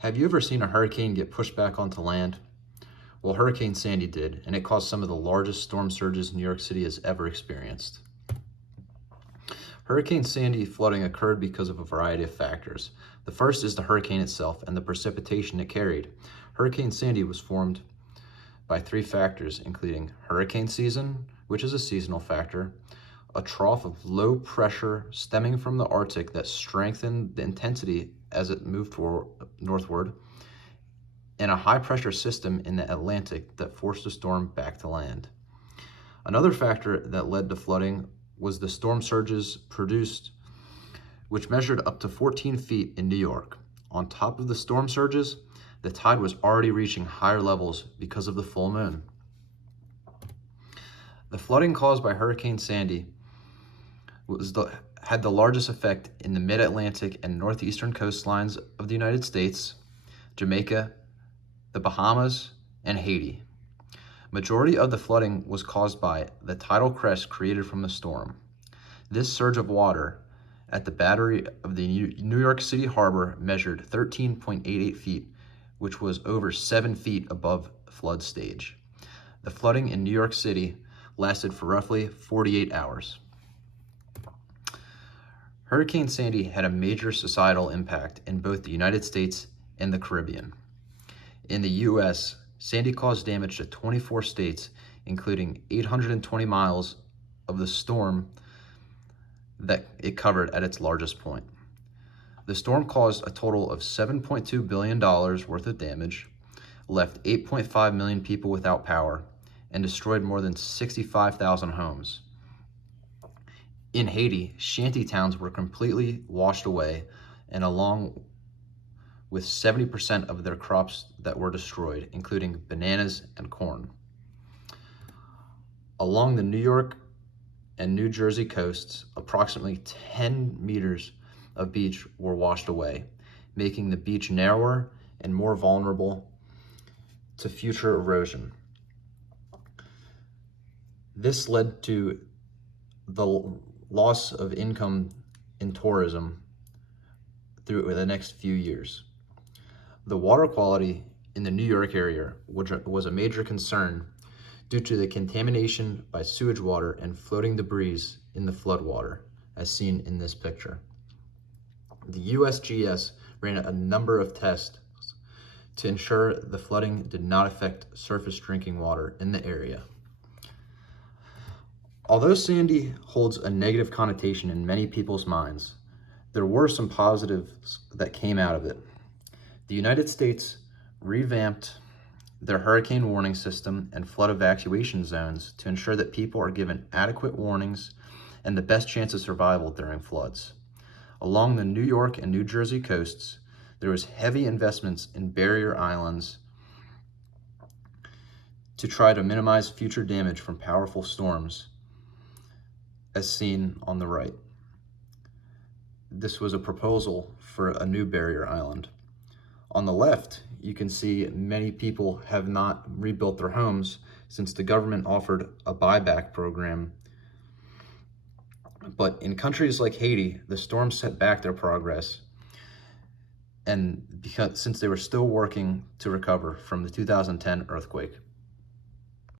Have you ever seen a hurricane get pushed back onto land? Well, Hurricane Sandy did, and it caused some of the largest storm surges New York City has ever experienced. Hurricane Sandy flooding occurred because of a variety of factors. The first is the hurricane itself and the precipitation it carried. Hurricane Sandy was formed by three factors, including hurricane season, which is a seasonal factor, a trough of low pressure stemming from the Arctic that strengthened the intensity as it moved northward, and a high pressure system in the Atlantic that forced the storm back to land. Another factor that led to flooding was the storm surges produced, which measured up to 14 feet in New York. On top of the storm surges, the tide was already reaching higher levels because of the full moon. The flooding caused by Hurricane Sandy had the largest effect in the mid-Atlantic and northeastern coastlines of the United States, Jamaica, the Bahamas, and Haiti. Majority of the flooding was caused by the tidal crest created from the storm. This surge of water at the battery of the New York City harbor measured 13.88 feet, which was over 7 feet above flood stage. The flooding in New York City lasted for roughly 48 hours. Hurricane Sandy had a major societal impact in both the United States and the Caribbean. In the U.S., Sandy caused damage to 24 states, including 820 miles of the storm that it covered at its largest point. The storm caused a total of $7.2 billion worth of damage, left 8.5 million people without power, and destroyed more than 65,000 homes. In Haiti, shanty towns were completely washed away, and along with 70% of their crops that were destroyed, including bananas and corn. Along the New York and New Jersey coasts, approximately 10 meters of beach were washed away, making the beach narrower and more vulnerable to future erosion. This led to the loss of income in tourism through the next few years. The water quality in the New York area, which was a major concern due to the contamination by sewage water and floating debris in the floodwater, as seen in this picture. The USGS ran a number of tests to ensure the flooding did not affect surface drinking water in the area. Although Sandy holds a negative connotation in many people's minds, there were some positives that came out of it. The United States revamped their hurricane warning system and flood evacuation zones to ensure that people are given adequate warnings and the best chance of survival during floods. Along the New York and New Jersey coasts, there was heavy investments in barrier islands to try to minimize future damage from powerful storms, as seen on the right. This was a proposal for a new barrier island. On the left, you can see many people have not rebuilt their homes since the government offered a buyback program. But in countries like Haiti, the storm set back their progress, and since they were still working to recover from the 2010 earthquake.